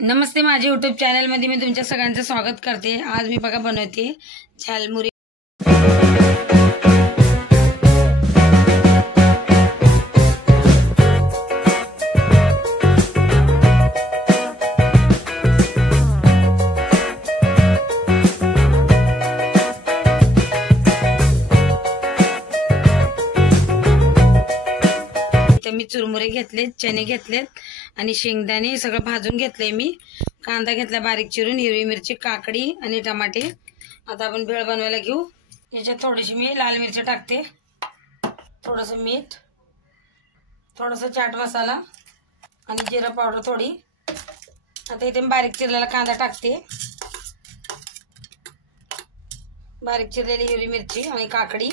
नमस्ते, माझे यूट्यूब चॅनलमध्ये मी तुमच्या सगळ्यांचं स्वागत करते। आज मी बघा बनवते झालमुरी। मी चुरमुरे घेतलेत, चणे घेतलेत आणि शेंगदाणे सगळं भाजून घेतलंय। मी कांदा घेतला बारीक चिरून, हिरवी मिरची, काकडी आणि टमाटे। आता आपण भेळ बनवायला घेऊ। याच्यात थोडीशी मी लाल मिरची टाकते, थोडंसं मीठ, थोडंसं चाट मसाला आणि जिरा पावडर थोडी। आता इथे मी बारीक चिरलेला कांदा टाकते, बारीक चिरलेली हिरवी मिरची आणि काकडी,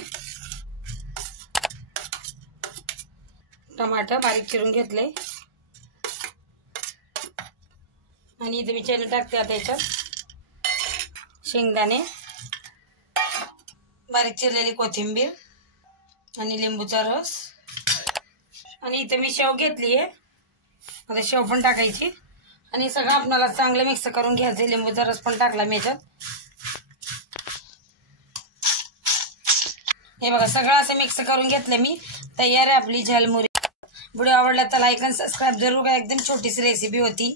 टमाटर बारीक चिरून घेतले आणि इथे मी चणे टाकते। आता याच्यात शेंगदाणे, बारीक चिरलेली कोथिंबीर आणि लिंबूचा रस आणि इथे मी शेव घेतली आहे। आता शेव पण टाकायची आणि सगळं आपल्याला चांगलं मिक्स करून घ्यायचं। लिंबूचा रस पण टाकला मी याच्यात। हे बघा सगळं असं मिक्स करून घेतलं मी। तयार आहे आपली झालमुरी। व्हिडिओ आवडला तर लाईक आणि सबस्क्राइब जरूर करा। एकदम छोटीशी रेसिपी होती।